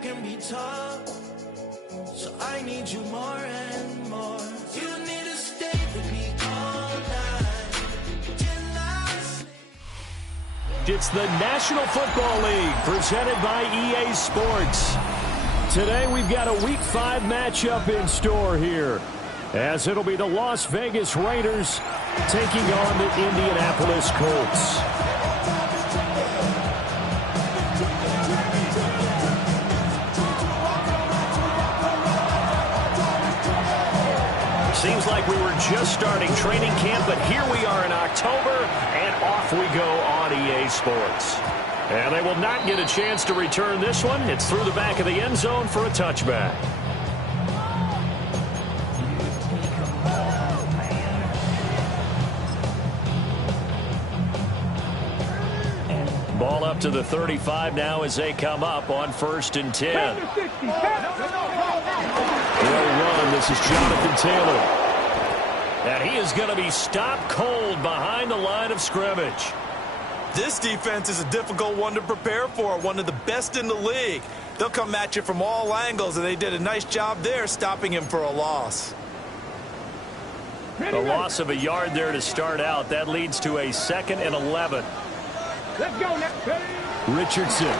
life can be tough, so I need you more and more. You need to stay with me all night till I sleep. It's the National Football League presented by EA Sports. Today we've got a Week 5 matchup in store here, as it'll be the Las Vegas Raiders taking on the Indianapolis Colts. Seems like we were just starting training camp, but here we are in October, and off we go on EA Sports. And they will not get a chance to return this one. It's through the back of the end zone for a touchback. Ball up to the 35 now as they come up on 1st and 10. They'll run. This is Jonathan Taylor. And he is going to be stopped cold behind the line of scrimmage. This defense is a difficult one to prepare for, one of the best in the league. They'll come at you from all angles, and they did a nice job there stopping him for a loss. The loss of a yard there to start out. That leads to a 2nd and 11. Let's go now. Richardson.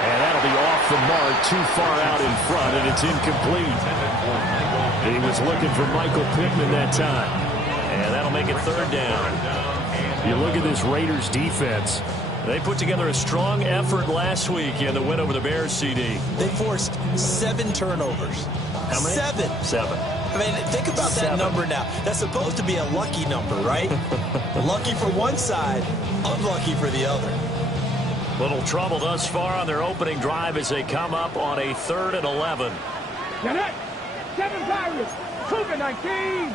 And that'll be off the mark, too far out in front, and it's incomplete. He was looking for Michael Pittman that time. And that'll make it 3rd down. You look at this Raiders defense. They put together a strong effort last week in the win over the Bears, CD. They forced 7 turnovers. How many? 7. I mean, think about that number now. That's supposed to be a lucky number, right? Lucky for one side, unlucky for the other. Little trouble thus far on their opening drive as they come up on a 3rd and 11. 7 Pirates. Cougar 19.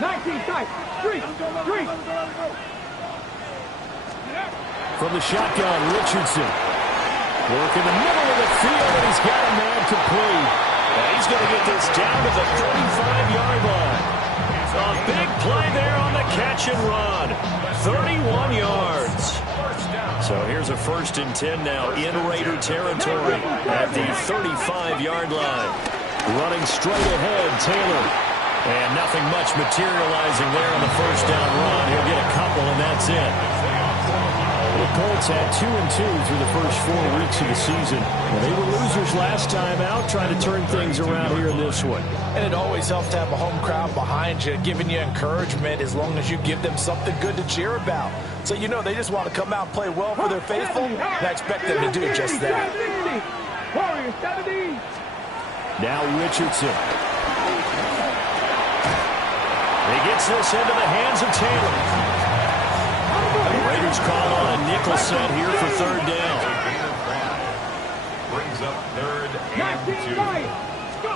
19 tight. 3. From the shotgun, Richardson. Work in the middle of the field, and he's got a man complete. And he's going to get this down to the 35-yard line. A big play there on the catch and run. 31 yards. So here's a 1st and 10 now in Raider territory at the 35-yard line. Running straight ahead, Taylor. And nothing much materializing there on the 1st down run. He'll get a couple, and that's it. The Colts had 2-2 through the first 4 weeks of the season. Well, they were losers last time out, trying to turn things around here in this one. And it always helps to have a home crowd behind you, giving you encouragement as long as you give them something good to cheer about. So you know they just want to come out and play well for their faithful, and I expect them to do just that. Now Richardson. He gets this into the hands of Taylor. The Raiders call on a nickel set here for 3rd down. Brings up 3rd and 2.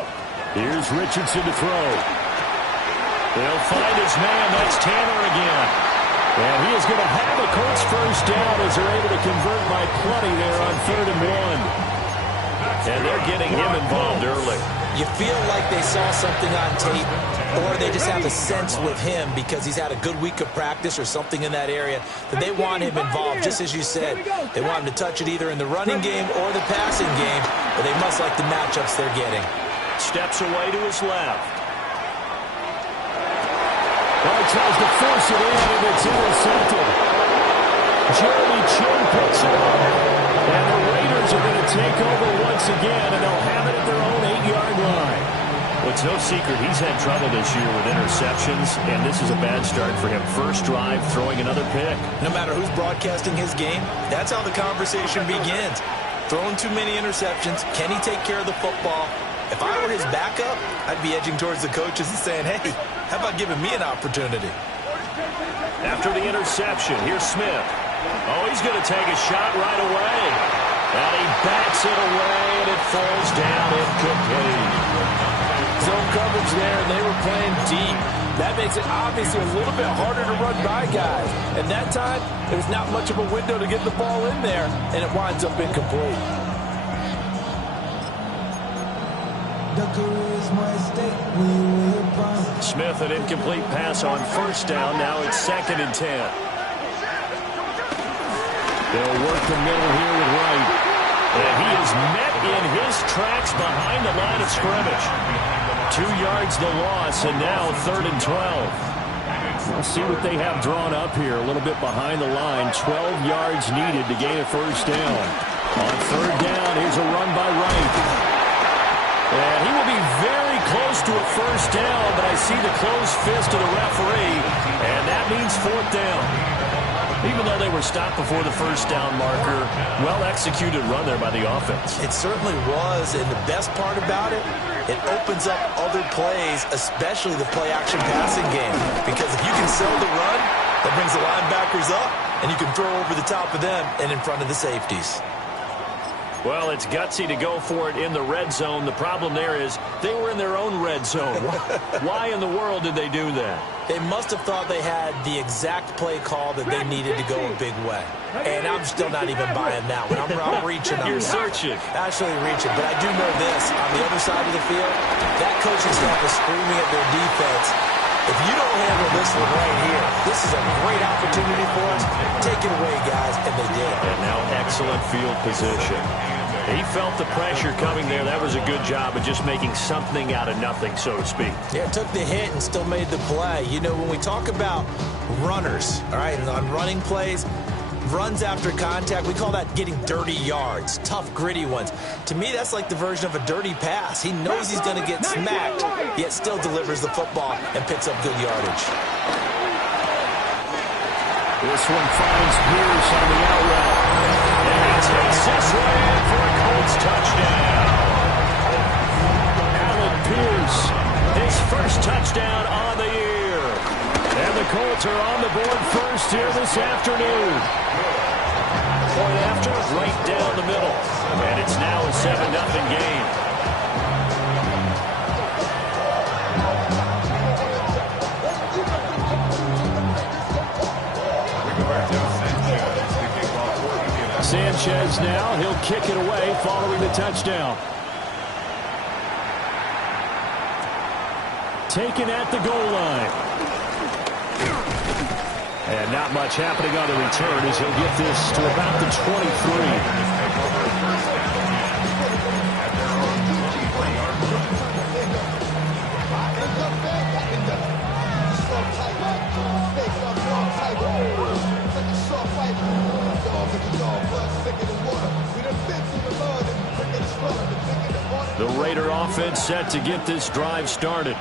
Here's Richardson to throw. They'll find his man. That's Taylor again. And he is going to have the Colts 1st down as they're able to convert by plenty there on 3rd and 1. And they're getting him involved early. You feel like they saw something on tape, or they just have a sense with him because he's had a good week of practice or something in that area that they want him involved, just as you said. They want him to touch it either in the running game or the passing game, but they must like the matchups they're getting. Steps away to his left. Well, he tries to force it in, and it's intercepted. Jeremy Chin picks it up. And the Raiders are going to take over once again, and they'll have it at their own 8-yard line. Well, it's no secret he's had trouble this year with interceptions, and this is a bad start for him. First drive, throwing another pick. No matter who's broadcasting his game, that's how the conversation begins. Throwing too many interceptions, can he take care of the football? If I were his backup, I'd be edging towards the coaches and saying, hey, how about giving me an opportunity? After the interception, here's Smith. Oh, he's going to take a shot right away. And he bats it away, and it falls down incomplete. Zone coverage there, and they were playing deep. That makes it obviously a little bit harder to run by guys. And that time, there's not much of a window to get the ball in there, and it winds up incomplete. Smith, an incomplete pass on 1st down. Now it's 2nd and 10. They'll work the middle here with Wright. And he is met in his tracks behind the line of scrimmage. 2 yards the loss, and now 3rd and 12. We'll see what they have drawn up here. A little bit behind the line. 12 yards needed to gain a first down. On 3rd down, here's a run by Wright. And he will be very close to a first down, but I see the closed fist of the referee, and that means 4th down. Even though they were stopped before the first down marker, well-executed run there by the offense. It certainly was, and the best part about it, it opens up other plays, especially the play-action passing game. Because if you can sell the run, that brings the linebackers up, and you can throw over the top of them and in front of the safeties. Well, it's gutsy to go for it in the red zone. The problem there is they were in their own red zone. Why in the world did they do that? They must have thought they had the exact play call that they needed to go a big way. And I'm still not even buying that one. I'm reaching on You're that. searching. Actually reaching. But I do know this. On the other side of the field, that coaching staff is screaming at their defense. If you don't handle this one right here, this is a great opportunity for us. Take it away, guys. And they did. And now excellent field position. He felt the pressure coming there. That was a good job of just making something out of nothing, so to speak. Yeah, took the hit and still made the play. You know, when we talk about runners, all right, and on running plays, runs after contact, we call that getting dirty yards, tough, gritty ones. To me, that's like the version of a dirty pass. He knows he's going to get smacked, yet still delivers the football and picks up good yardage. This one finds Pierce on the out route. And he takes this one in for a Colts touchdown. Allen Pierce, his first touchdown on the year. And the Colts are on the board first here this afternoon. Point after, right down the middle. And it's now a 7-0 game. Sanchez now, he'll kick it away following the touchdown. Taken at the goal line. And not much happening on the return as he'll get this to about the 23. The Raider offense set to get this drive started.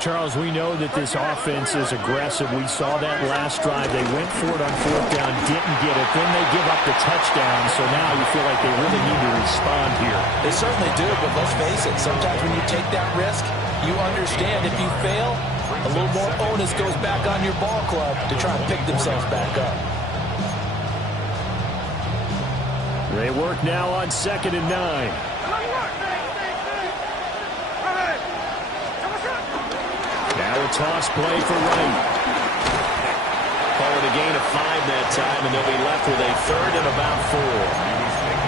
Charles, we know that this offense is aggressive. We saw that last drive. They went for it on 4th down, didn't get it. Then they give up the touchdown, so now you feel like they really need to respond here. They certainly do, but let's face it, sometimes when you take that risk, you understand if you fail, a little more onus goes back on your ball club to try and pick themselves back up. They work now on 2nd and 9. Now a toss play for Wright. Call it a gain of 5 that time, and they'll be left with a 3rd and about 4.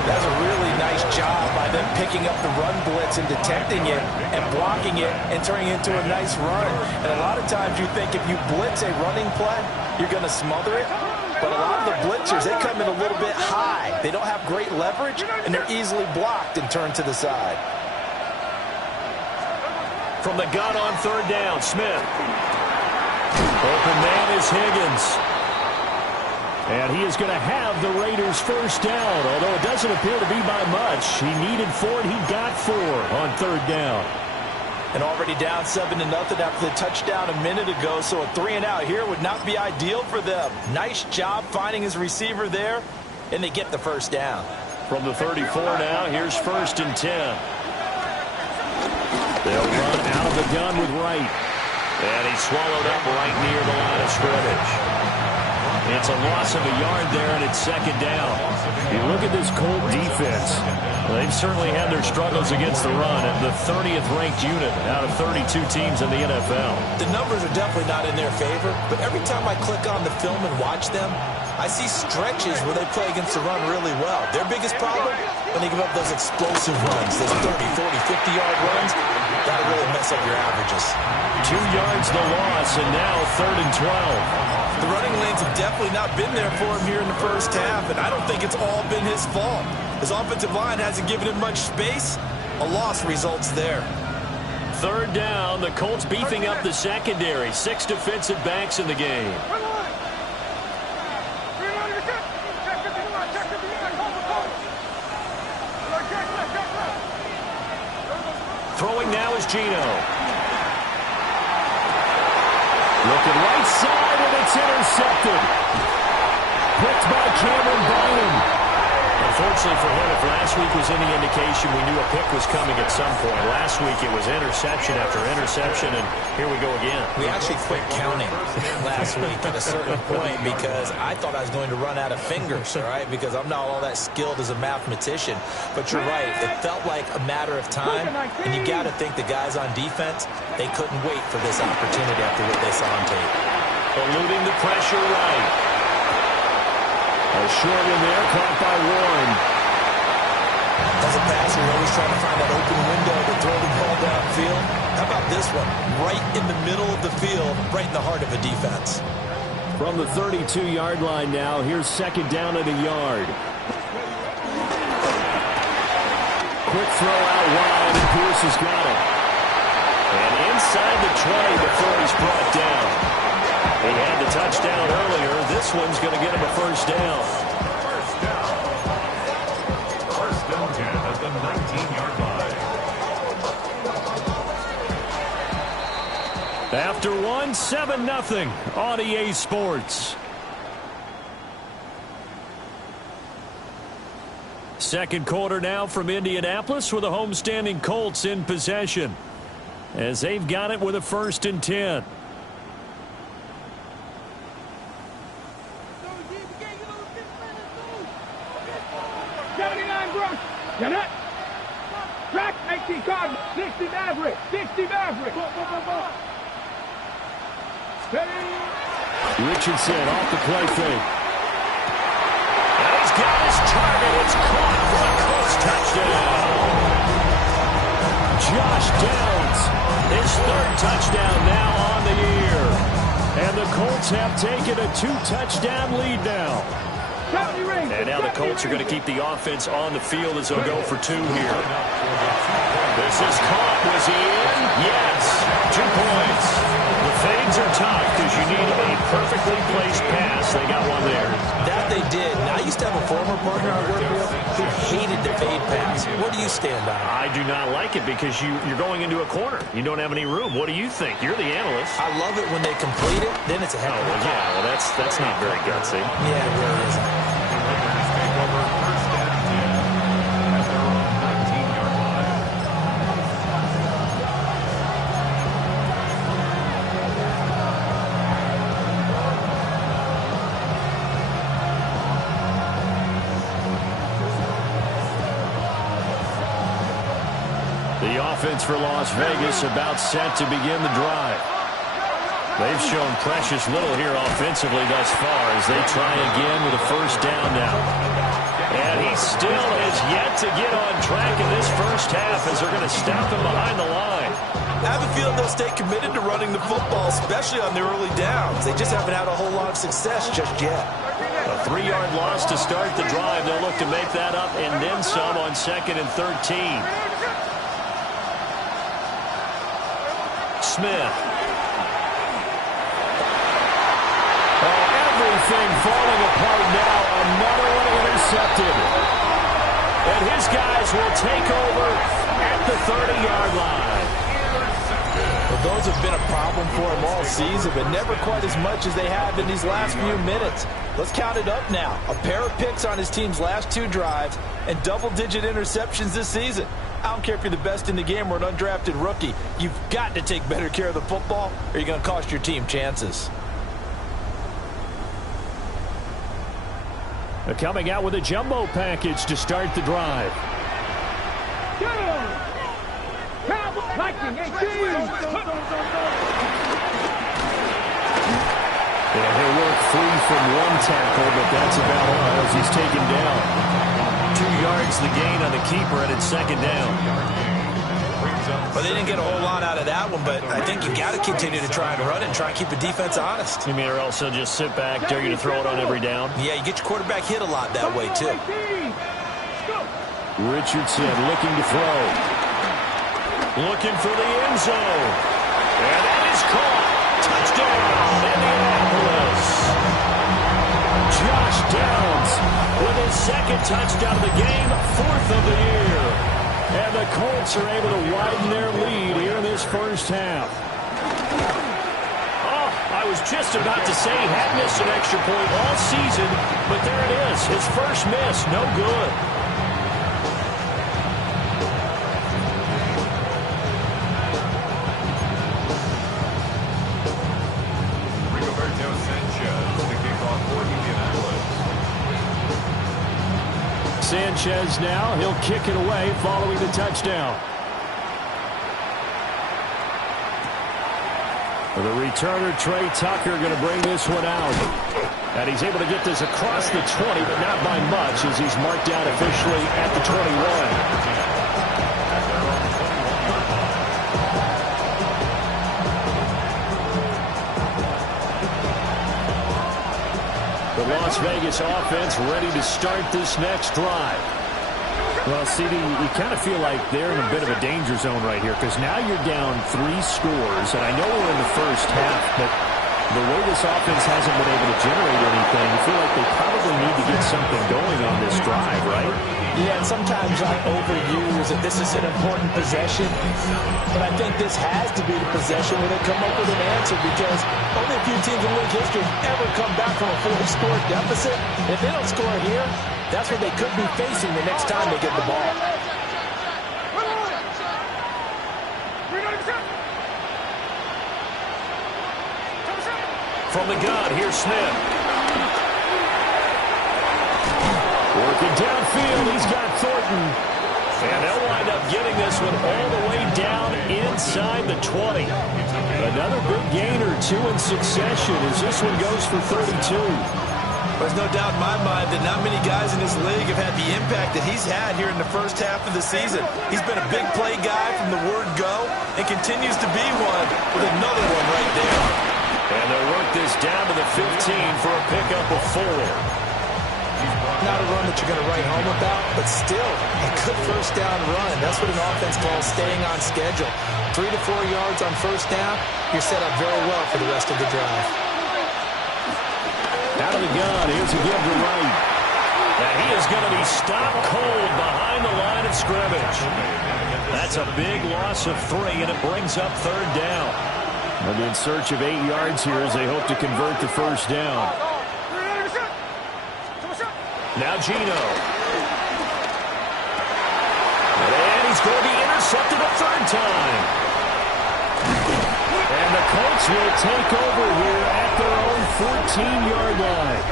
That's a really nice job by them picking up the run blitz and detecting it and blocking it and turning it into a nice run. And a lot of times you think if you blitz a running play, you're going to smother it. But a lot of the blitzers, they come in a little bit high. They don't have great leverage, and they're easily blocked and turned to the side. From the gun on 3rd down, Smith. Open man is Higgins. And he is going to have the Raiders' first down, although it doesn't appear to be by much. He needed 4, and he got 4 on 3rd down. And already down 7-0 after the touchdown a minute ago, so a 3-and-out here would not be ideal for them. Nice job finding his receiver there, and they get the first down. From the 34 now, here's 1st and 10. They'll run out of the gun with Wright. And he's swallowed up right near the line of scrimmage. It's a loss of a yard there, and it's 2nd down. You look at this Colt defense. They've certainly had their struggles against the run at the 30th ranked unit out of 32 teams in the NFL. The numbers are definitely not in their favor, but every time I click on the film and watch them, I see stretches where they play against the run really well. Their biggest problem, when they give up those explosive runs, those 30, 40, 50-yard runs, That'll really mess up your averages. 2 yards the loss, and now 3rd and 12. The running lanes have definitely not been there for him here in the first half, and I don't think it's all been his fault. His offensive line hasn't given him much space. A loss results there. 3rd down, the Colts beefing up the secondary. 6 defensive backs in the game. Throwing now is Geno. Looking right side, and it's intercepted. Picked by Cameron Bynum. Unfortunately for him, if last week was any indication, we knew a pick was coming at some point. Last week it was interception after interception, and here we go again. We actually quit counting last week at a certain point because I thought I was going to run out of fingers, all right, because I'm not all that skilled as a mathematician. But you're right. It felt like a matter of time, and you got to think the guys on defense, they couldn't wait for this opportunity after what they saw on tape. Eluding the pressure right. A short in there, caught by Warren. As a passer, you're always trying to find that open window to throw the ball downfield. How about this one? Right in the middle of the field, right in the heart of a defense. From the 32-yard line now, here's 2nd down at a yard. Quick throw out wide, and Pierce has got it. And inside the 20 before he's brought down. He had the touchdown earlier. This one's going to get him a 1st down. First down 10 at the 19-yard line. After 1, 7-0 on EA Sports. Second quarter now from Indianapolis with the homestanding Colts in possession, as they've got it with a 1st and 10. Janet! Track 18 Cardinals, 60 Maverick, 60 Maverick. Steady. Richardson off the play fake. And he's got his target. It's caught for a Colts touchdown. Josh Downs, his 3rd touchdown now on the year. And the Colts have taken a 2-touchdown lead now. And now the Colts are going to keep the offense on the field as they'll go for 2 here. This is caught. Was he in? Yes. 2 points. The fades are tough because you need a perfectly placed pass. They got one there. That they did. Now, I used to have a former partner I worked with who hated the fade pass. Where do you stand on it? I do not like it because you're going into a corner. You don't have any room. What do you think? You're the analyst. I love it when they complete it. Then it's a heck of a call. Yeah, well, that's not very gutsy. Yeah, it really isn't. The offense for Las Vegas about set to begin the drive. They've shown precious little here offensively thus far as they try again with a 1st down now. And he still has yet to get on track in this first half as they're going to stop him behind the line. I have a feeling they'll stay committed to running the football, especially on the early downs. They just haven't had a whole lot of success just yet. A 3-yard loss to start the drive. They'll look to make that up and then some on 2nd and 13. Smith. Oh, everything falling apart now. Another one intercepted. And his guys will take over at the 30-yard line. Well, those have been a problem for him all season, but never quite as much as they have in these last few minutes. Let's count it up now. A pair of picks on his team's last 2 drives and double-digit interceptions this season. I don't care if you're the best in the game or an undrafted rookie. You've got to take better care of the football or you're going to cost your team chances. They're coming out with a jumbo package to start the drive. Yeah, he'll work free from 1 tackle, but that's about all as he's taken down. 2 yards the gain on the keeper, and it's 2nd down. Well, they didn't get a whole lot out of that one, but I think you got to continue to try and run it and try and keep the defense honest. You mean or else they'll just sit back, dare you to throw it on every down? Yeah, you get your quarterback hit a lot that way, too. Richardson looking to throw. Looking for the end zone. And that is caught. Touchdown, Indianapolis. Josh Downs with his second touchdown of the game, 4th of the year. And the Colts are able to widen their lead here in this first half. Oh, I was just about to say he had missed an extra point all season, but there it is. His first miss, no good. Rigoberto Sanchez to kick off for Indianapolis. Sanchez now, he'll kick it away following the touchdown. The returner, Trey Tucker, going to bring this one out. And he's able to get this across the 20, but not by much as he's marked down officially at the 21. The Las Vegas offense ready to start this next drive. Well, CD, you kind of feel like they're in a bit of a danger zone right here because now you're down 3 scores, and I know we're in the first half, but the way this offense hasn't been able to generate anything, you feel like they probably need to get something going on this drive, right? Yeah, and sometimes I overuse that this is an important possession, but I think this has to be the possession where they come up with an answer because only a few teams in league history have ever come back from a 4-score deficit. If they don't score here, that's what they could be facing the next time they get the ball. From the gun, here's Smith. Working downfield, he's got Thornton. And they'll wind up getting this one all the way down inside the 20. Another big gain or 2 in succession as this one goes for 32. There's no doubt in my mind that not many guys in this league have had the impact that he's had here in the first half of the season. He's been a big play guy from the word go and continues to be one with another one right there. And they'll work this down to the 15 for a pickup of 4. Not a run that you're going to write home about, but still a good first down run. That's what an offense calls staying on schedule. 3 to 4 yards on first down, you're set up very well for the rest of the drive. Out of the gun, here's a give to Wright. And he is going to be stopped cold behind the line of scrimmage. That's a big loss of 3, and it brings up 3rd down. They'll be in search of 8 yards here as they hope to convert the first down. Now Geno. And he's going to be intercepted a 3rd time. And the Colts will take over here at their own 14-yard line.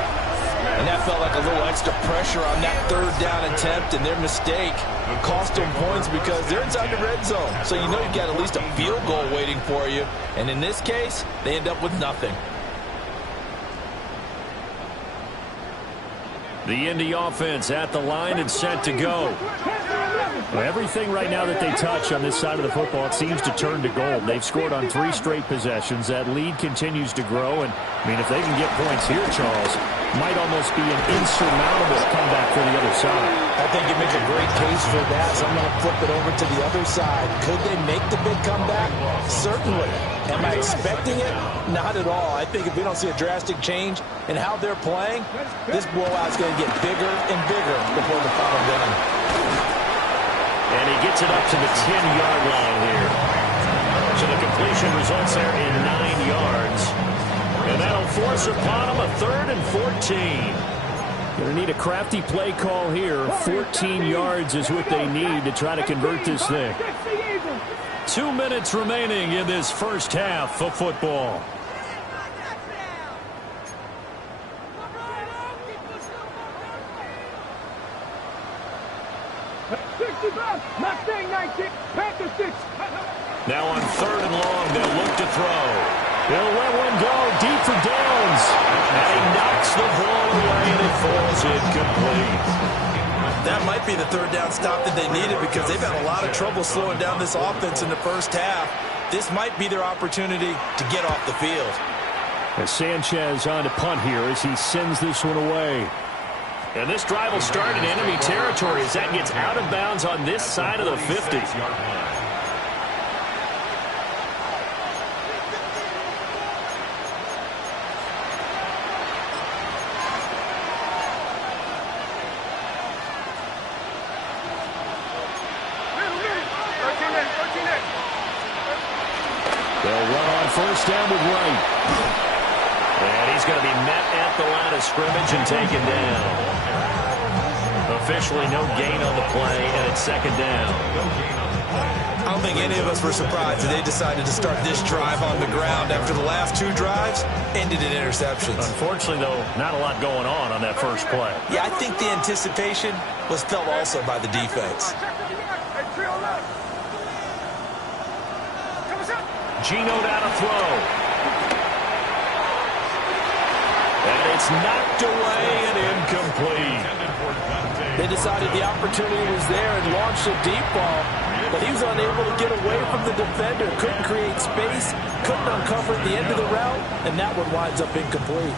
And that felt like a little extra pressure on that 3rd down attempt, and their mistake cost them points because they're inside the red zone. So you know you've got at least a field goal waiting for you. And in this case, they end up with nothing. The Indy offense at the line and set to go. Well, everything right now that they touch on this side of the football, it seems to turn to gold. They've scored on 3 straight possessions. That lead continues to grow. And, I mean, if they can get points here, Charles, might almost be an insurmountable comeback for the other side. I think you make a great case for that, so I'm going to flip it over to the other side. Could they make the big comeback? Certainly. Am I expecting it? Not at all. I think if we don't see a drastic change in how they're playing, this blowout's going to get bigger and bigger before the final gun. And he gets it up to the 10-yard line here. So the completion results there in 9 yards. And that'll force upon him a 3rd and 14. Going to need a crafty play call here. 14 yards is what they need to try to convert this thing. 2 minutes remaining in this first half of football. Now on 3rd and long, they'll look to throw. He'll let one go deep for Downs. And he knocks the ball away, and it falls incomplete. That might be the third down stop that they needed because they've had a lot of trouble slowing down this offense in the first half. This might be their opportunity to get off the field. As Sanchez on to punt here as he sends this one away. And this drive will start in enemy territory as that gets out of bounds on this side of the 50. They'll run on first down with Wright. And he's going to be met at the line of scrimmage and taken down. Officially no gain on the play, and it's second down. I don't think any of us were surprised that they decided to start this drive on the ground after the last two drives ended in interceptions. Unfortunately, though, not a lot going on that first play. Yeah, I think the anticipation was felt also by the defense. Geno down to throw. And it's knocked away and incomplete. They decided the opportunity was there and launched a deep ball, but he was unable to get away from the defender, couldn't create space, couldn't uncover at the end of the route, and that one winds up incomplete.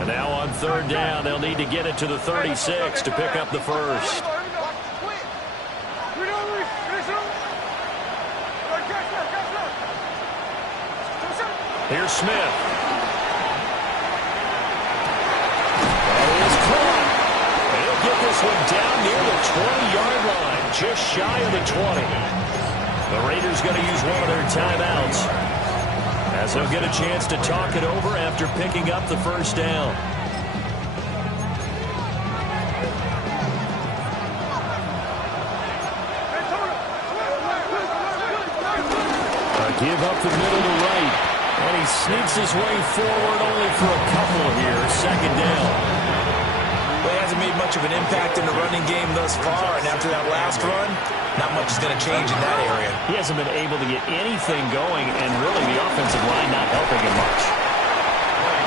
And now on third down, they'll need to get it to the 36 to pick up the first. Here's Smith. And he is caught. And he'll get this one down near the 20-yard line, just shy of the 20. The Raiders going to use one of their timeouts as they'll get a chance to talk it over after picking up the first down. A give up the middle to Wright. And he sneaks his way forward only for a couple here. Second down. Well, he hasn't made much of an impact in the running game thus far, and after that last run, not much is going to change in that area. He hasn't been able to get anything going, and really the offensive line not helping him much.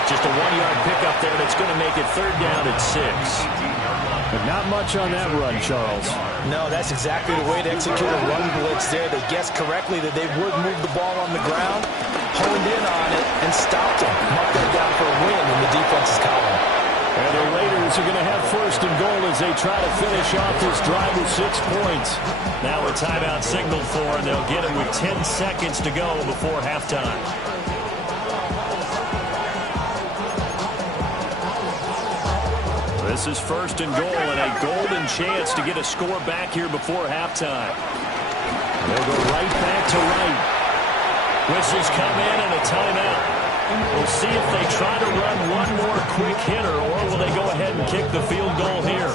Just a 1-yard pickup there that's going to make it third down at 6. But not much on that run, Charles. No, that's exactly the way to execute a run blitz there. They guessed correctly that they would move the ball on the ground, honed in on it, and stopped them. Marked that down for a win in the defense's column. And the Raiders are going to have first and goal as they try to finish off this drive with 6 points. Now a timeout signaled for, and they'll get it with 10 seconds to go before halftime. This is first and goal and a golden chance to get a score back here before halftime. They'll go right back to Wright. Whistles come in and a timeout. We'll see if they try to run one more quick hitter, or will they go ahead and kick the field goal here.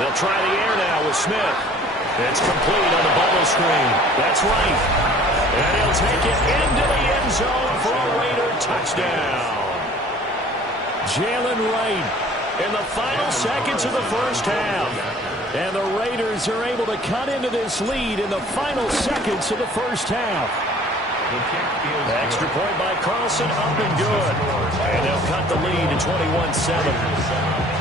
They'll try the air now with Smith. It's complete on the bubble screen. That's right. And he'll take it into the end zone for a Raider touchdown. Jalen Wright in the final seconds of the first half. And the Raiders are able to cut into this lead in the final seconds of the first half. Extra point by Carlson, up and good. And they'll cut the lead to 21-7.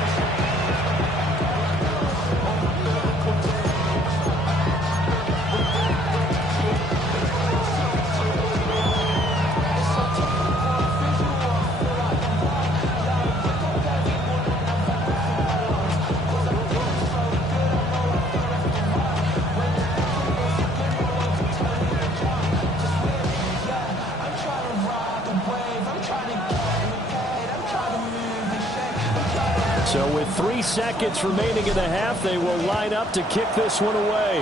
So with 3 seconds remaining in the half, they will line up to kick this one away.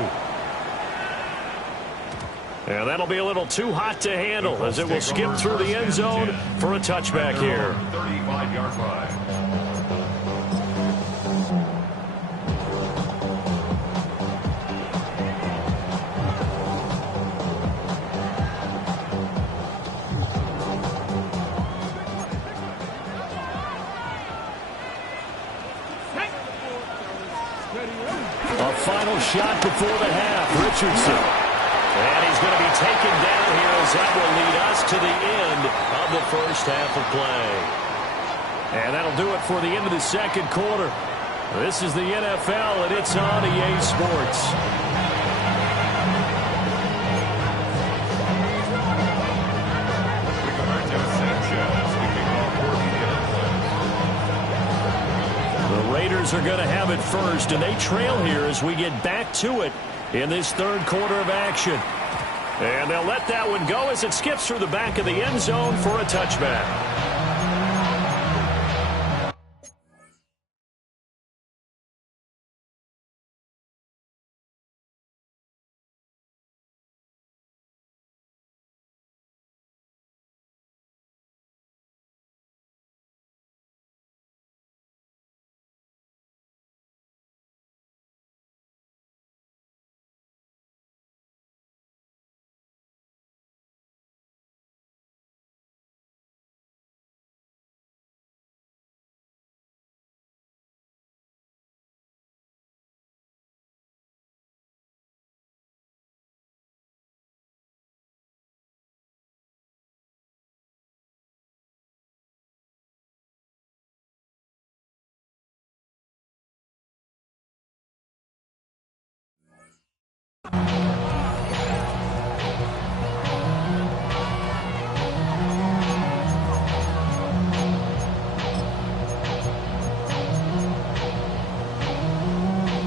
And that'll be a little too hot to handle as it will skip through the end zone for a touchback here. 35-yard line. shot before the half. Richardson. And he's going to be taken down here as that will lead us to the end of the first half of play. And that'll do it for the end of the second quarter. This is the NFL, and it's on EA Sports. The Raiders are going to have it first, and they trail here as we get back to it in this third quarter of action. And they'll let that one go as it skips through the back of the end zone for a touchback.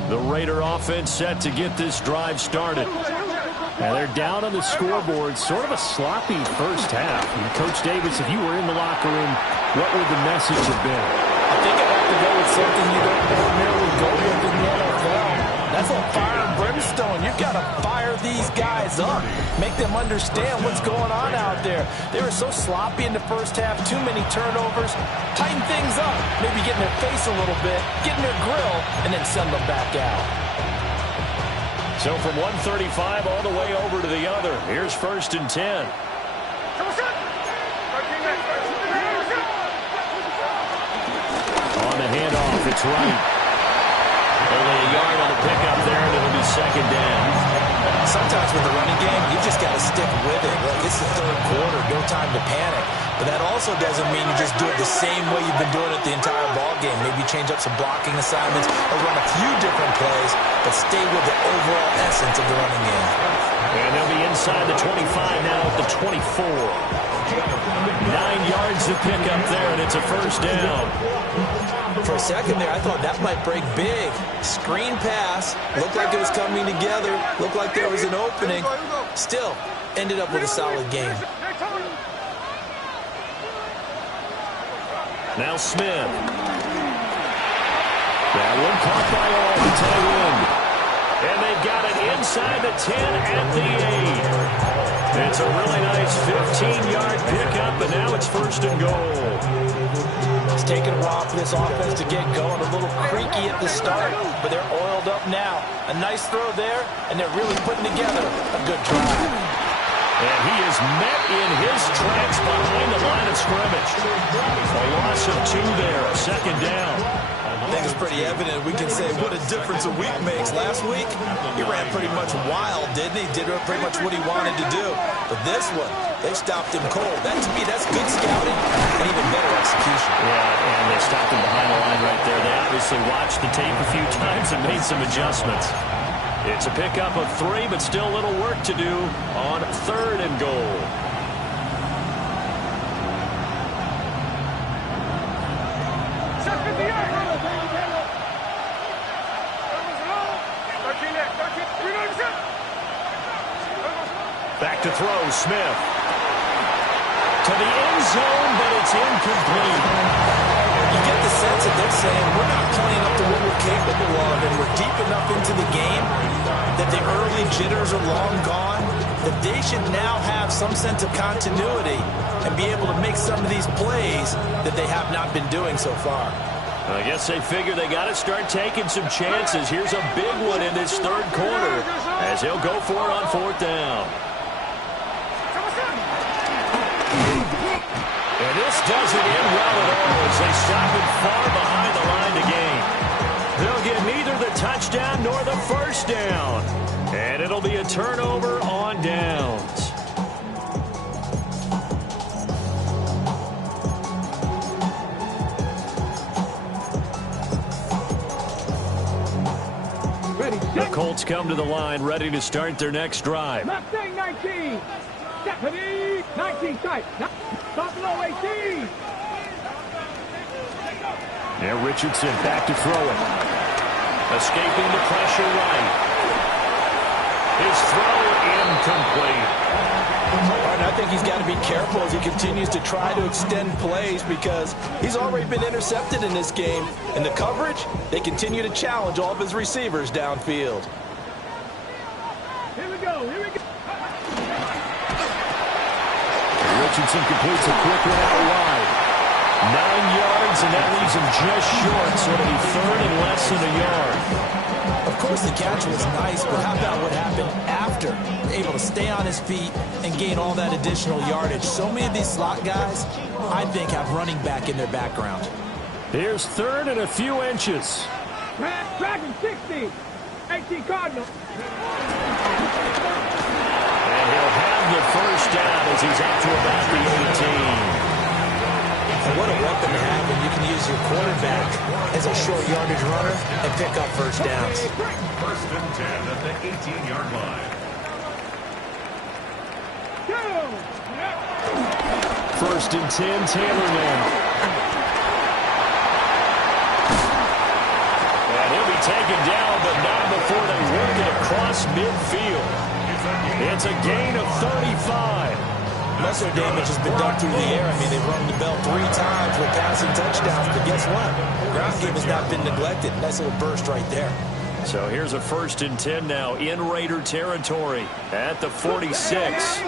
The Raider offense set to get this drive started. And they're down on the scoreboard. Sort of a sloppy first half. And Coach Davis, if you were in the locker room, what would the message have been? I think I'd have to go with something you don't ordinarily go with in the NFL. That's a fire and brimstone. You've got to fire these guys up. Make them understand what's going on out there. They were so sloppy in the first half. Too many turnovers. Tighten things up. Maybe get in their face a little bit. Get in their grill. And then send them back out. So from 135 all the way over to the other. Here's 1st and 10. On the handoff, it's right. Only a yard on the pickup there, and it'll be 2nd down. Sometimes with the running game, you just got to stick with it. Look, it's the third quarter, no time to panic. But that also doesn't mean you just do it the same way you've been doing it the entire ball game. Maybe change up some blocking assignments or run a few different plays, but stay with the overall essence of the running game. And they'll be inside the 25 now at the 24. 9 yards to pick up there, and it's a 1st down. For a second there, I thought that might break big. Screen pass. Looked like it was coming together. Looked like there was an opening. Still, ended up with a solid game. Now Smith. That one caught by all the tight end. And they've got it inside the 10 at the 8. It's a really nice 15-yard pickup, and now it's 1st and goal. It's taken a while for this offense to get going. A little creaky at the start, but they're oiled up now. A nice throw there, and they're really putting together a good drive. And he is met in his tracks behind the line of scrimmage. A loss of 2 there, a 2nd down. I think it's pretty evident. We can say what a difference a week makes. Last week, he ran pretty much wild, didn't he? Did pretty much what he wanted to do. But this one, they stopped him cold. That, to me, that's good scouting and even better execution. Yeah, and they stopped him behind the line right there. They obviously watched the tape a few times and made some adjustments. It's a pickup of 3, but still a little work to do on 3rd and goal. Back to throw, Smith. To the end zone, but it's incomplete. You get the sense that they're saying, we're not playing up to what we're capable of, and we're deep enough into the game that the early jitters are long gone, that they should now have some sense of continuity and be able to make some of these plays that they have not been doing so far. I guess they figure they got to start taking some chances. Here's a big one in this 3rd quarter as he'll go for it on 4th down. And this doesn't end well at all as they stop him far behind the line to gain. They'll get neither the touchdown nor the first down. And it'll be a turnover on downs. The Colts come to the line, ready to start their next drive. Mustang 19. Stephanie 19 tight. Buffalo 18. Now Richardson back to throw it. Escaping the pressure right. His throw incomplete. And I think he's got to be careful as he continues to try to extend plays because he's already been intercepted in this game. And the coverage, they continue to challenge all of his receivers downfield. Here we go. Here we go. Richardson completes a quick one out wide. 9 yards, and that leaves him just short, so it'll be third and less than a yard. Of course, the catch was nice, but how about what happened after? Able to stay on his feet and gain all that additional yardage. So many of these slot guys, I think, have running back in their background. Here's third and a few inches. Dragon 60. 18 Cardinal. And he'll have the first down as he's up to about the 18. And what a weapon to have when you can use your quarterback as a short yardage runner and pick up first downs. First and 10 at the 18-yard line. First and 10, Taylor now. And he'll be taken down, but not before they work it across midfield. It's a gain of 35. Lesser damage has been done through the air. I mean, they've rung the bell 3 times with passing touchdowns, but guess what? Ground game has not been neglected. Nice little burst right there. So here's a first and 10 now in Raider territory at the 46.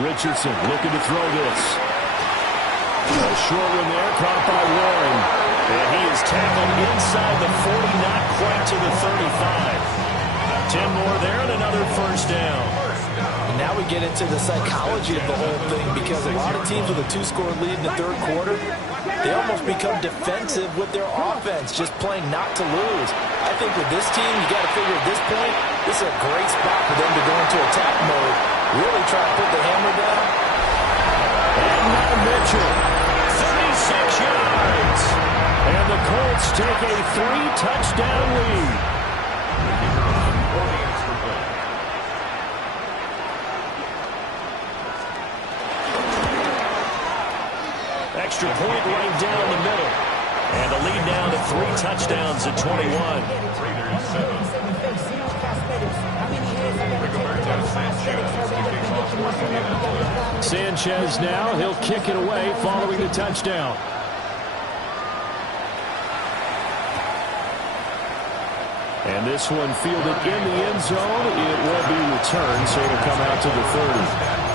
Richardson looking to throw this. A short one there, caught by Warren. And he is tackled inside the 40, not quite to the 35. 10 more there and another first down. And now we get into the psychology of the whole thing because a lot of teams with a 2-score lead in the third quarter, they almost become defensive with their offense, just playing not to lose. I think with this team, you got to figure at this point, this is a great spot for them to go into attack mode, really try to put the hammer down. And now Mitchell, 36 yards. And the Colts take a 3-touchdown lead. Extra point right down the middle. And the lead now to 3 touchdowns at 21. Raiders 7. Rigoberto Sanchez to kick off for Indianapolis. Sanchez now, he'll kick it away following the touchdown. And this one fielded in the end zone. It will be returned, so it'll come out to the 30.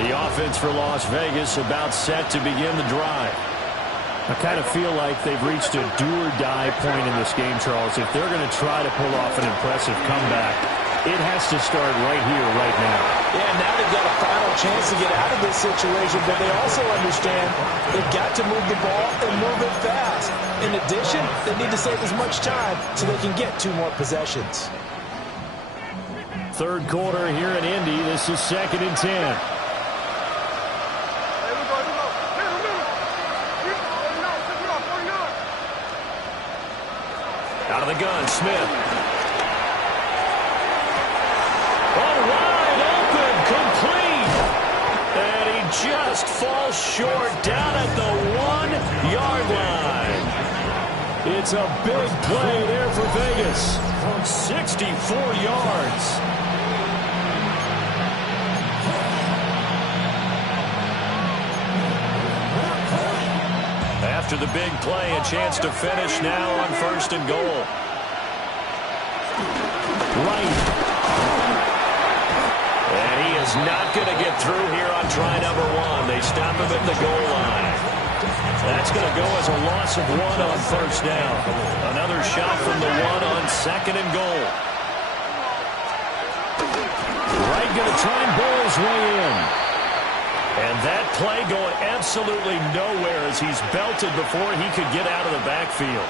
The offense for Las Vegas about set to begin the drive. I kind of feel like they've reached a do-or-die point in this game, Charles. If they're going to try to pull off an impressive comeback, it has to start right here, right now. Yeah, now they've got a final chance to get out of this situation, but they also understand they've got to move the ball and move it fast. In addition, they need to save as much time so they can get 2 more possessions. Third quarter here in Indy. This is 2nd and 10. Out of the gun, Smith. Oh, wide open, complete. And he just falls short down at the 1-yard line. It's a big play there for Vegas. 64 yards. After the big play, a chance to finish now on 1st and goal. Right. And he is not going to get through here on try number 1. They stop him at the goal line. That's going to go as a loss of 1 on 1st down. Another shot from the 1 on 2nd and goal. Right Wright going to try and bowl his way in. And that play going absolutely nowhere as he's belted before he could get out of the backfield.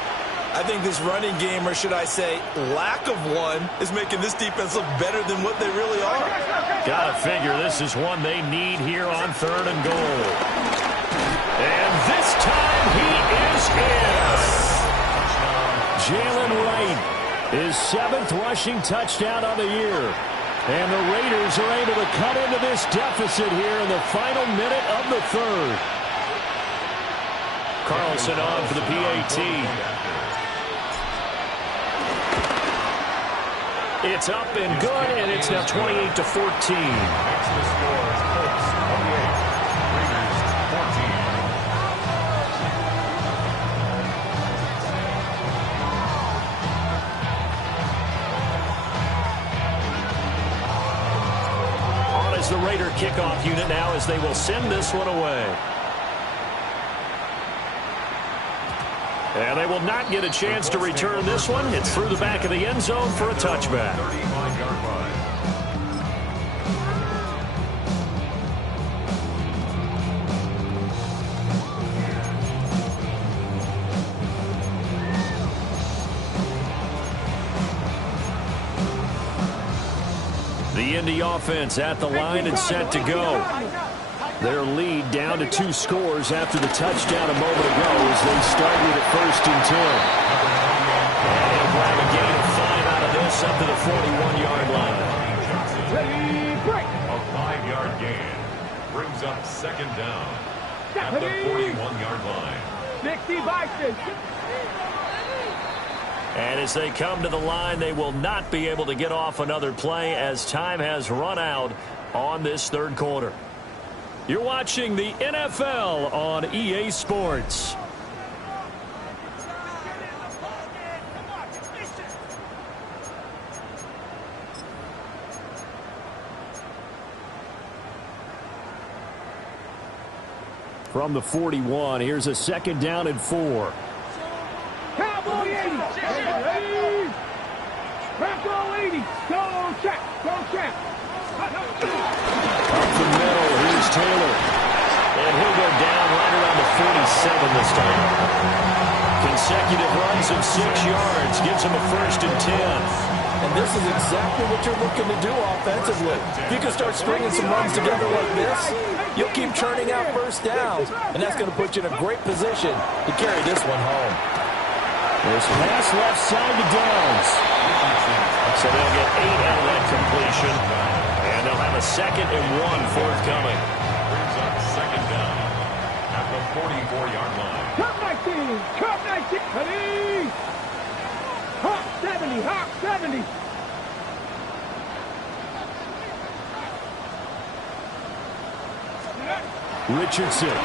I think this running game, or should I say lack of one, is making this defense look better than what they really are. Gotta figure this is one they need here on 3rd and goal. And this time he is in. Jalen Wright, his 7th rushing touchdown of the year. And the Raiders are able to cut into this deficit here in the final minute of the 3rd. Carlson on for the PAT. It's up and good, and it's now 28-14. The Raider kickoff unit now as they will send this one away. And they will not get a chance to return this one. It's through the back of the end zone for a touchback. 35-yard line. The Indy offense at the line and set to go. Their lead down to 2 scores after the touchdown a moment ago as they started at 1st and 10. And he'll grab a gain of 5 out of this up to the 41-yard line. A 5-yard gain brings up 2nd down at the 41-yard line. 60 Vikings. And as they come to the line, they will not be able to get off another play as time has run out on this 3rd quarter. You're watching the NFL on EA Sports. From the 41, here's a 2nd down and 4. Cowboy 80. Cowboy 80. Go check. Go check. Up the middle, here's Taylor. And he'll go down right around the 47 this time. Consecutive runs of 6 yards gives him a 1st and 10. And this is exactly what you're looking to do offensively. If you can start stringing some runs together like this, you'll keep churning out 1st downs, and that's going to put you in a great position to carry this one home. There's pass left side to Downs. So they'll get 8 out of that completion. And they'll have a 2nd and 1 forthcoming. Brings up 2nd down at the 44-yard line. Cup 19. Cup 19. Ready. Hawk 70. Hawk 70. Richardson.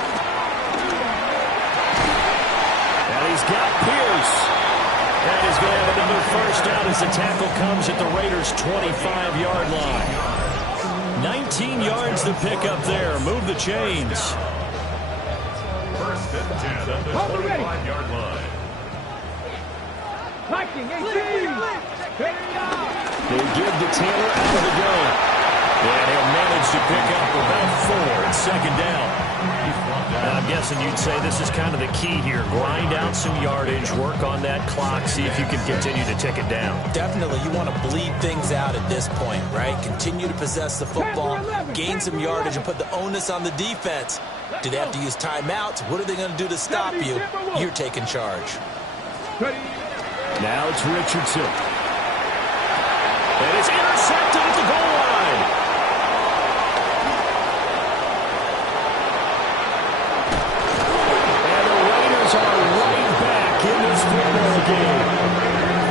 And he's got Pierce. And he's going to have another 1st down as the tackle comes at the Raiders' 25-yard line. 19 yards to pick up there. Move the chains. 1st and 10 at the 25-yard line. Viking 18. They give to Taylor out of the gun. And he'll manage to pick up about 4 at 2nd down. And I'm guessing you'd say this is kind of the key here. Grind out some yardage, work on that clock, see if you can continue to tick it down. Definitely, you want to bleed things out at this point, right? Continue to possess the football, gain some yardage, and put the onus on the defense. Do they have to use timeouts? What are they going to do to stop you? You're taking charge. Now it's Richardson. And it's intercepted at the goal line. And the Raiders are right back in this football game.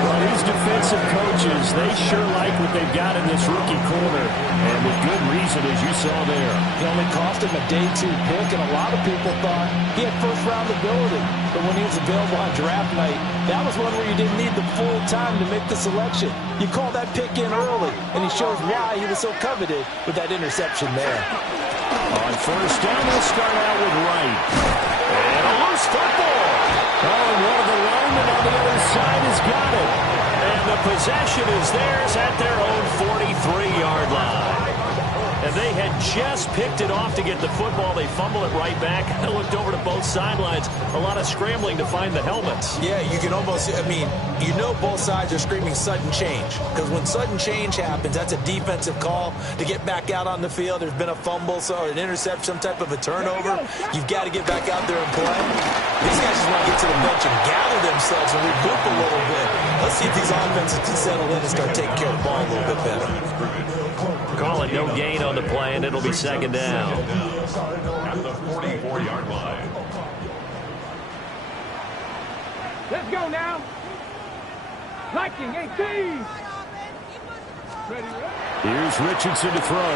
Well, these defensive coaches, they sure like what they've got in this rookie corner. And with good reason, as you saw there. It only cost him a day 2 pick, and a lot of people thought he had 1st-round ability. But when he was available on draft night, that was one where you didn't need the full time to make the selection. You call that pick in early, and he shows why he was so coveted with that interception there. On 1st down, they'll start out with Wright. And a loose football. Oh, and one of the linemen on the other side has got it. And the possession is theirs at their own 43-yard line. and they had just picked it off to get the football. They fumble it right back. I looked over to both sidelines. A lot of scrambling to find the helmets. Yeah, you can almost, both sides are screaming sudden change. Because when sudden change happens, that's a defensive call to get back out on the field. There's been a fumble, so an interception, some type of a turnover. You've got to get back out there and play. These guys just want to get to the bench and gather themselves and regroup a little bit. Let's see if these offenses can settle in and start taking care of the ball a little bit better. Call it no gain on the play, and it'll be second down. At the 44-yard line. Let's go now. Liking 18. Ready? Here's Richardson to throw.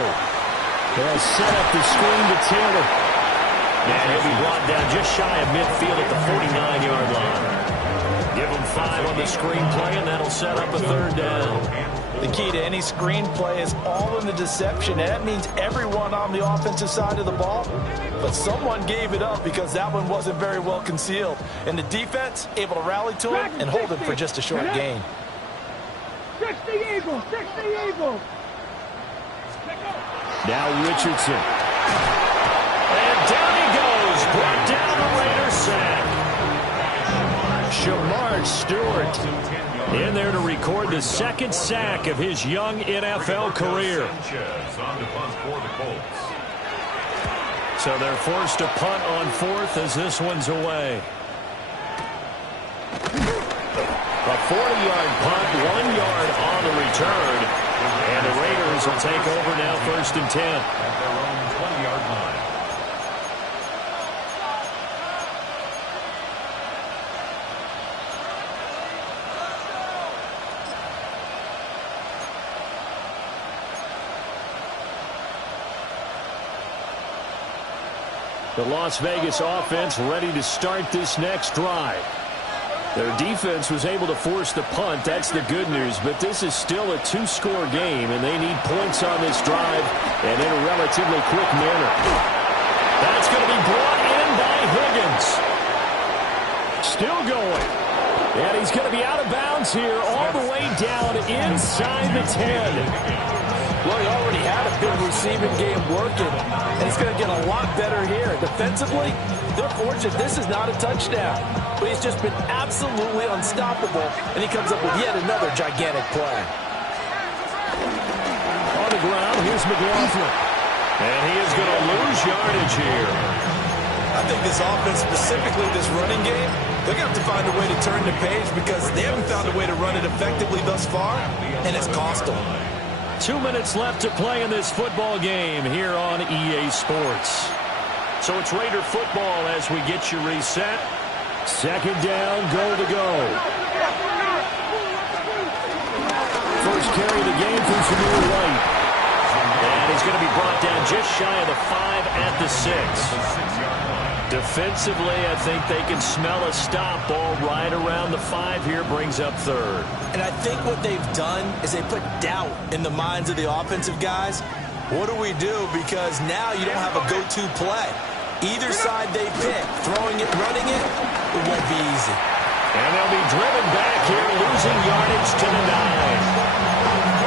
They'll set up the screen to Taylor. And he'll be brought down just shy of midfield at the 49-yard line. Give him 5 on the screen play, and that'll set up a third down. The key to any screen play is all in the deception. And that means everyone on the offensive side of the ball. But someone gave it up because that one wasn't very well concealed. And the defense able to rally to him and hold him for just a short gain. 60 Eagles, 60 Eagles. Now Richardson. And down he goes. Brought down the Raiders sack. Shamar Stewart in there to record the second sack of his young NFL career. So they're forced to punt on 4th as this one's away. A 40-yard punt, 1 yard on the return. And the Raiders will take over now 1st and 10. At their own 20-yard line. The Las Vegas offense ready to start this next drive. Their defense was able to force the punt. That's the good news. But this is still a 2-score game, and they need points on this drive and in a relatively quick manner. That's going to be brought in by Higgins. Still going. And he's going to be out of bounds here all the way down inside the 10. Well, he already had a big receiving game working, and he's going to get a lot better here. Defensively, they're fortunate this is not a touchdown, but he's just been absolutely unstoppable, and he comes up with yet another gigantic play. On the ground, here's McLaughlin. And he is going to lose yardage here. I think this offense, specifically this running game, they're going to have to find a way to turn the page because they haven't found a way to run it effectively thus far, and it's cost them. 2 minutes left to play in this football game here on EA Sports. So it's Raider football as we get you reset. Second down, goal to go. First carry of the game from Zamir White. And he's going to be brought down just shy of the 5 at the 6. Defensively, I think they can smell a stop. Ball right around the 5 here, brings up third. And I think what they've done is they put doubt in the minds of the offensive guys. What do we do? Because now you don't have a go-to play. Either side they pick, throwing it, running it, it won't be easy. And they'll be driven back here, losing yardage to the 9.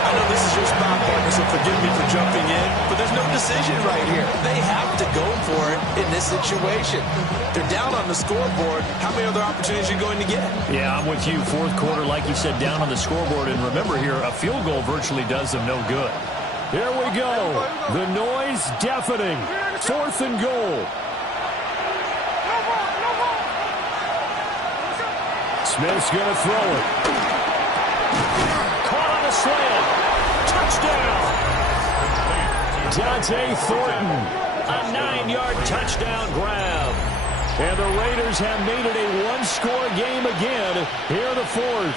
I know this is your spot, partner, so forgive me for jumping in, but there's no decision right here. They have to go for it in this situation. They're down on the scoreboard. How many other opportunities are you going to get? Yeah, I'm with you. Fourth quarter, like you said, down on the scoreboard. And remember here, a field goal virtually does them no good. Here we go. The noise deafening. 4th and goal. Smith's going to throw it. Caught on a slant. Touchdown. Dante Thornton. A 9-yard touchdown grab. And the Raiders have made it a 1-score game again here in the 4th.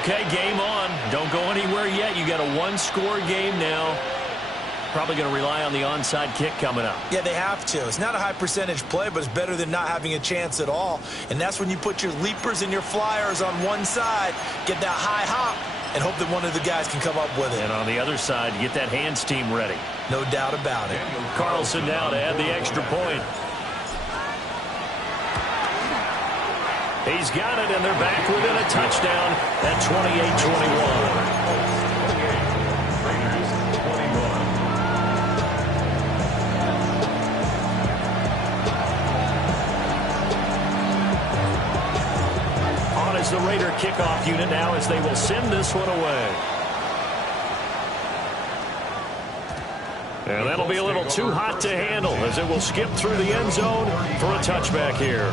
Okay, game on. Don't go anywhere yet. You got a 1-score game now. Probably going to rely on the onside kick coming up. Yeah, they have to. It's not a high percentage play, but it's better than not having a chance at all. And that's when you put your leapers and your flyers on one side, get that high hop, and hope that one of the guys can come up with it. And on the other side, get that hands team ready. No doubt about it. Carlson now to add the extra point. He's got it, and they're back within a touchdown at 28-21. the Raider kickoff unit now as they will send this one away. And that'll be a little too hot to handle as it will skip through the end zone for a touchback here.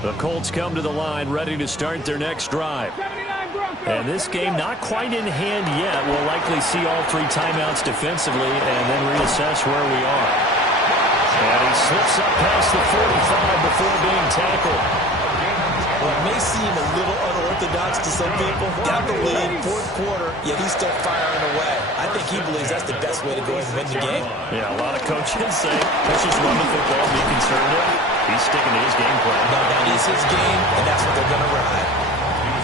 The Colts come to the line ready to start their next drive. And this game not quite in hand yet. We'll likely see all three timeouts defensively and then reassess where we are. And he slips up past the 45 before being tackled. Well, it may seem a little unorthodox to some people. Got the lead, fourth quarter, yet he's still firing away. I think he believes that's the best way to go ahead and win the game. Yeah, a lot of coaches say, let's just run the football and be conservative. He's sticking to his game plan. No, that is his game, and that's what they're going to ride.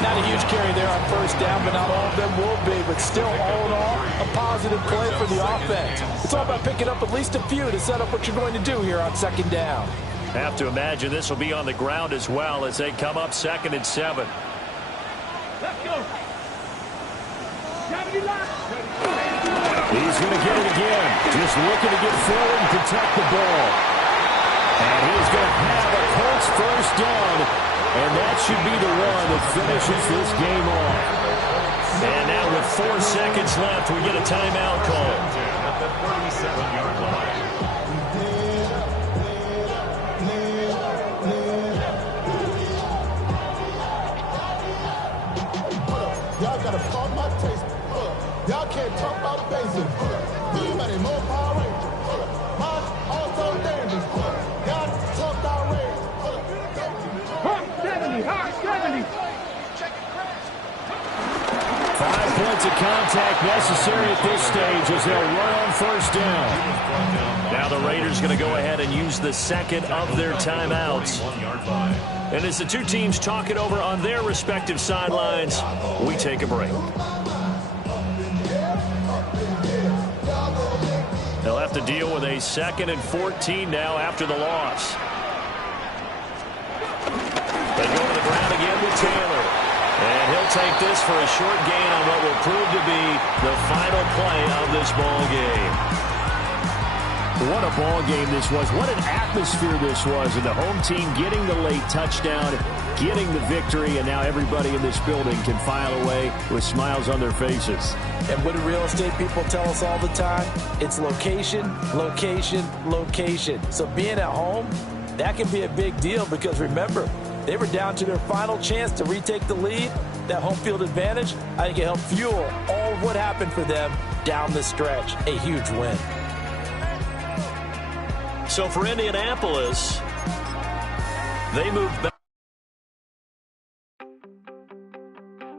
Not a huge carry there on first down, but not all of them will be. But still, all in all, a positive play for the offense. It's all about picking up at least a few to set up what you're going to do here on second down. Have to imagine this will be on the ground as well as they come up 2nd and 7. Let's go. He's going to get it again. Just looking to get forward and protect the ball. And he's going to have a Colts first down. And that should be the one that finishes this game off. And now with 4 seconds left, we get a timeout call. At the 37-yard line. Y'all gotta pump my taste. Y'all can't talk about basic. Anybody more Power Rangers. Mine also dangerous. Y'all talk about Rangers. Hawk 70, Hawk 70. 5 points of contact necessary at this stage as they'll run on first down. Now the Raiders going to go ahead and use the second of their timeouts. And as the two teams talk it over on their respective sidelines, we take a break. They'll have to deal with a 2nd and 14 now after the loss. They go to the ground again with Taylor. And he'll take this for a short gain on what will prove to be the final play of this ball game. What a ball game this was. What an atmosphere this was. And the home team getting the late touchdown, getting the victory, and now everybody in this building can file away with smiles on their faces. And what do real estate people tell us all the time? It's location, location, location. So being at home, that can be a big deal because remember, they were down to their final chance to retake the lead. That home field advantage, I think it helped fuel all of what happened for them down the stretch. A huge win. So for Indianapolis, they move back.